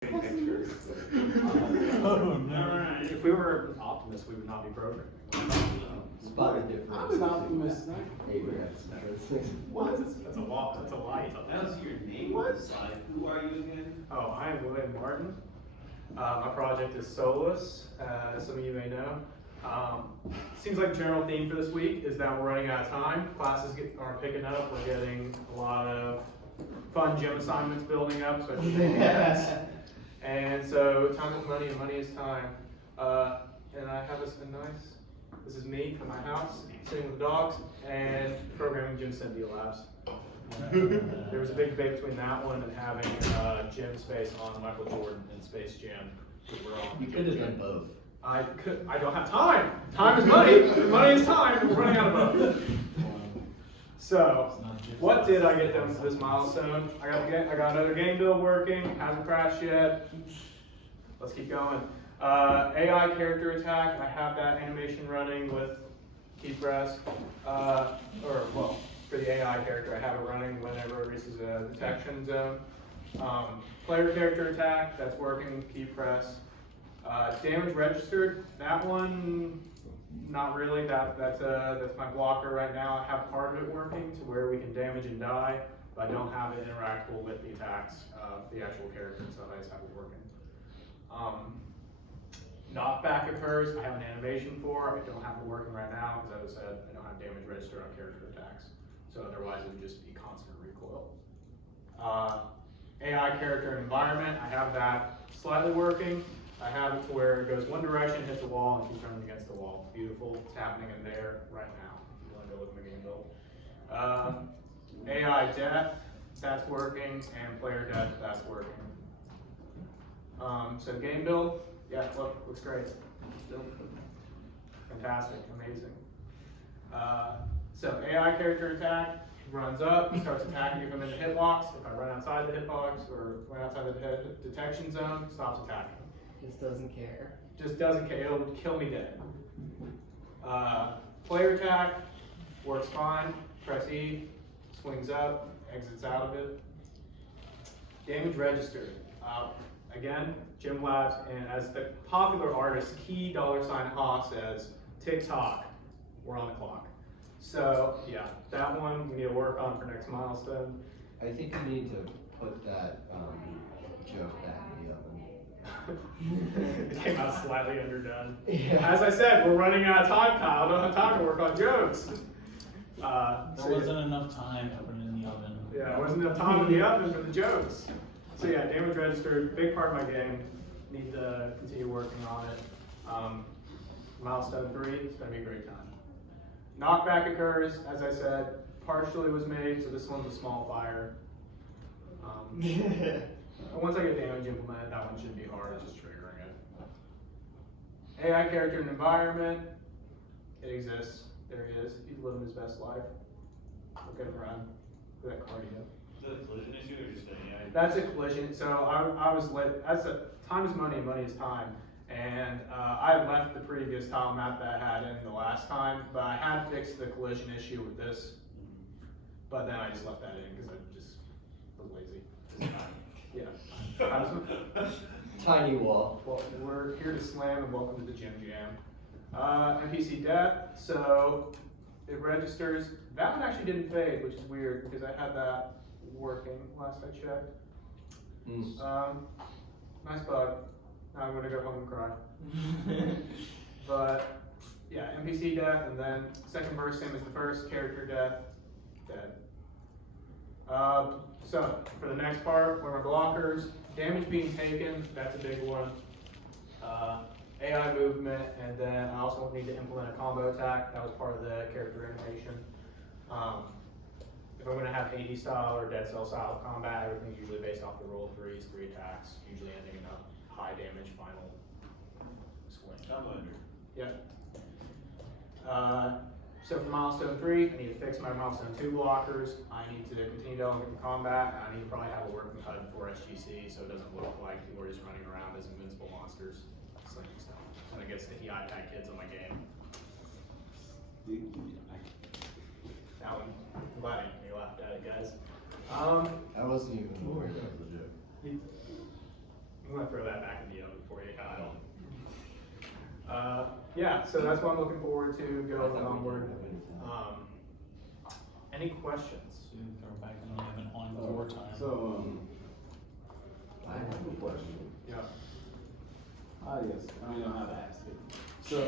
Pictures. Oh no. If we were optimists, we would not be programming. Spot the difference. I'm an optimist. What? That's a lie. That's a lie. That's your name. What? Like, who are you again? Oh, I am William Martin. My project is Solus, as some of you may know. Seems like general theme for this week is that we're running out of time. Classes aren't picking up. We're getting a lot of fun gym assignments building up, so and so time is money and money is time. And I have this is me at my house, sitting with the dogs, and programming Gym Cynthia Labs. There was a big debate between that one and having gym space on Michael Jordan in Space Jam. You could have done both. I don't have time. Time is money. Money is time. We're running out of both. So, what did I get done for this milestone? I got another game build working. Hasn't crashed yet. Let's keep going. AI character attack. I have that animation running with key press. For the AI character, I have it running whenever it reaches a detection zone. Player character attack. That's working. Key press. Damage registered. That one. Not really. That's my blocker right now. I have part of it working to where we can damage and die, but I don't have it interactable with the attacks of the actual character, so I just have it working. Knockback occurs. I have an animation for. I don't have it working right now because, as I said, I don't have damage registered on character attacks. So otherwise, it would just be constant recoil. AI character environment. I have that slightly working. I have it to where it goes one direction, hits a wall, and keeps running against the wall. Beautiful. It's happening in there right now. If you want to go look at my game build. AI death, that's working, and player death, that's working. So game build, yeah, looks great. Still fantastic, amazing. So AI character attack runs up, starts attacking if I'm in the hitbox. If I run outside the hitbox or run outside the detection zone, stops attacking. Just doesn't care. Just doesn't care. It'll kill me dead. Player attack works fine. Press E, swings up, exits out of it. Damage registered. Again, Gym Labs, and as the popular artist Key $Ha says, TikTok, we're on the clock. So yeah, that one we need to work on for next milestone. I think you need to put that joke back in the oven. It came out slightly underdone. Yeah. As I said, we're running out of time, Kyle. I don't have time to work on jokes. There wasn't enough time to put it in the oven. Yeah, there wasn't enough time in the oven for the jokes. So yeah, damage registered, big part of my game. Need to continue working on it. Milestone 3, it's gonna be a great time. Knockback occurs, as I said, partially was made, so this one's a small fire. Once I get damage implemented, that one shouldn't be hard, it's just triggering it. AI character and environment, it exists, there he is, he's living his best life. Okay, run, look at that cardio. Is that a collision issue or just an AI? That's a collision, so I was late, time is money and money is time. And I had left the previous tile map that I had in the last time, but I had fixed the collision issue with this. But then I just left that in because I just was lazy. Yeah. Tiny wall. Well, we're here to slam and welcome to the Gym Jam. NPC death, so it registers. That one actually didn't fade, which is weird because I had that working last I checked. Nice bug. Now I'm gonna go home and cry. But yeah, NPC death, and then second verse, same as the first, character death, dead. So for the next part, where my blockers, damage being taken, that's a big one. AI movement, and then I also need to implement a combo attack. That was part of the character animation. If I'm gonna have Hades style or Dead Cell style combat, everything's usually based off the roll of 3s, 3 attacks, usually ending in a high damage final swing. Yeah. So for milestone 3, I need to fix my milestone 2 blockers. I need to continue to element in combat. And I need to probably have a working HUD for SGC so it doesn't look like we're just running around as invincible monsters, slinging stuff. And it gets the iPad kids on my game. That one, I'm glad you laughed at it, guys. I wasn't even worried about the joke. I'm gonna throw that back in the oven for you, Kyle. Yeah, so that's what I'm looking forward to going onward. Any questions? Throw back in the oven on your time. So, I have a question. Yeah. yes, I don't know how to ask it. So,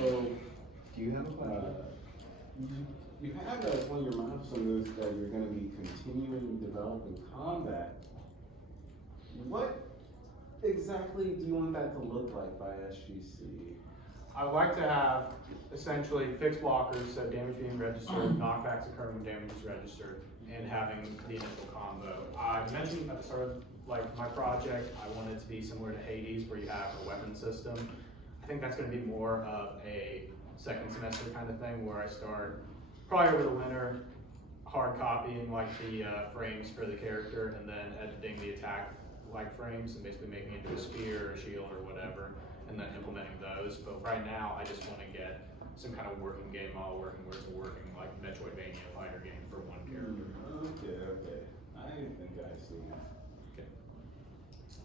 Do you have a question? you have as one of your milestones that you're gonna be continuing developing combat. What exactly do you want that to look like by SGC? I would like to have essentially fixed blockers, so damage being registered, knockbacks occurring when damage is registered, and having the initial combo. I mentioned at the start of my project, I want it to be similar to Hades, where you have a weapon system. I think that's going to be more of a second semester kind of thing, where I start probably over the winter, hard copying the frames for the character, and then editing the attack frames, and basically making it into a spear or a shield or whatever, and then implementing those. But right now, I just want to get some kind of working game model working where it's a working Metroidvania fighter game for one character. Okay. I think I see. Okay.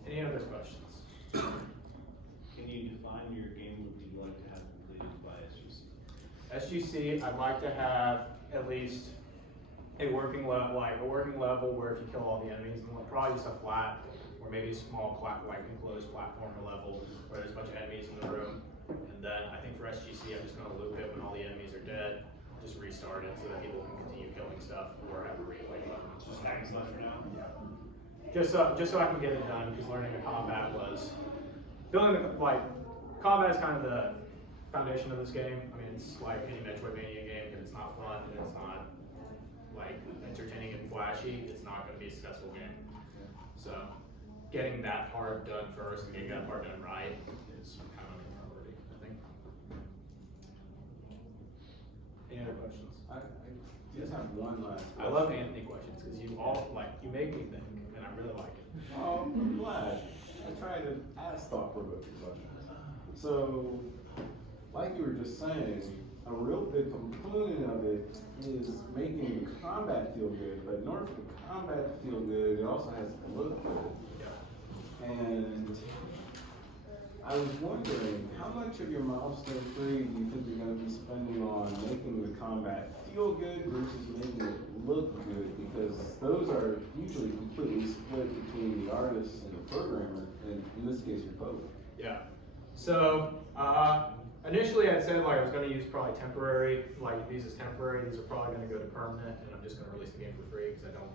Any other questions? Can you define your game loop you'd like to have completed by SGC? SGC, I'd like to have at least a working level, where if you kill all the enemies, probably just a flat, or maybe a small enclosed platformer level where there's a bunch of enemies in the room. And then I think for SGC, I'm just gonna loop it when all the enemies are dead, just restart it so that people can continue killing stuff or have a replay button. Just hack and slash for now? Just so I can get it done, because learning the combat was, combat is kind of the foundation of this game. I mean, it's like any Metroidvania game, if it's not fun and it's not entertaining and flashy, it's not going to be a successful game. So, getting that part done first and getting that part done right is kind of a priority, I think. Any other questions? I just have one last question. I love Anthony questions because you make me think, and I really like it. Oh, I'm glad. I try to ask thought-provoking questions. So, like you were just saying, a real big component of it is making the combat feel good, but in order for the combat to feel good, it also has to look good. Yeah. And I was wondering, how much of your milestone 3 do you think you're going to be spending on making the combat feel good versus making it look good? Because those are usually completely split between the artist and the programmer, and in this case, you're both. Yeah. So, initially I'd said I was going to use probably temporary, these as temporary, these are probably going to go to permanent, and I'm just going to release the game for free because I don't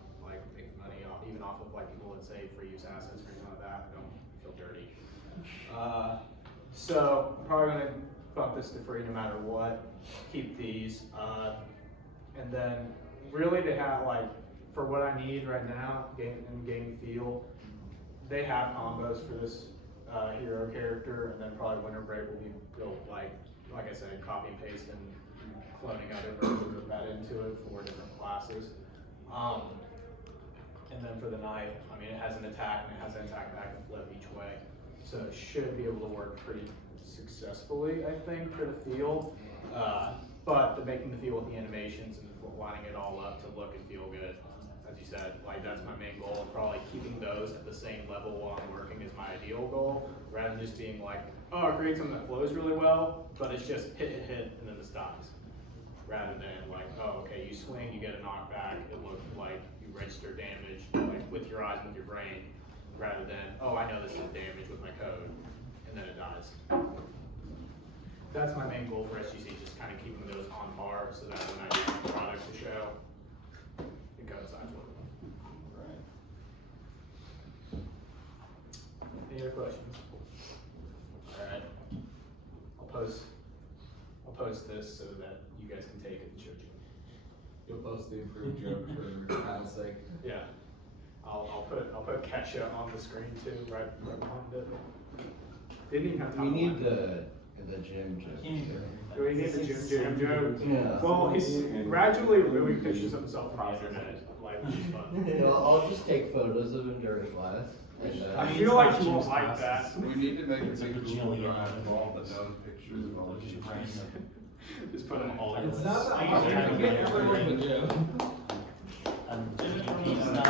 make money even off of people that say free use assets or anything like that. I don't feel dirty. So I'm probably going to bump this to free no matter what, keep these, and then really to have for what I need right now, game feel, they have combos for this hero character, and then probably Winter Break will be built like I said, copy and paste and cloning other versions of that into it for different classes. And then for the knife, I mean, it has an attack and it has an attack back and flip each way, so it should be able to work pretty successfully, I think, for the feel. But making the feel with the animations and lining it all up to look and feel good, as you said, that's my main goal. Probably keeping those at the same level while I'm working is my ideal goal, rather than just being oh, I create something that flows really well, but it's just hit, and then it stops. Rather than oh, okay, you swing, you get a knockback, it looks like you register damage, with your eyes, with your brain, rather than, oh, I know this is damage with my code, and then it dies. That's my main goal for SGC, just kind of keeping those on par so that when I do my product to show, it coincides with them. Right. Any other questions? Alright. I'll post this so that you guys can take it and show you. You'll post the improved joke for Kyle's sake. Yeah. I'll put Kesha on the screen too, right behind it. Didn't even have time. We need to the gym joke. Do we need the Jim joke? Yeah. Well, he's gradually removing pictures of himself from the internet, which is fun. I'll just take photos of him during class. And, I feel like you won't like that. We need to make a big Originally, Google Drive of yeah. all the known pictures of all the Just people. random. Just put it all It's in. not that hard to get everyone to do. He's not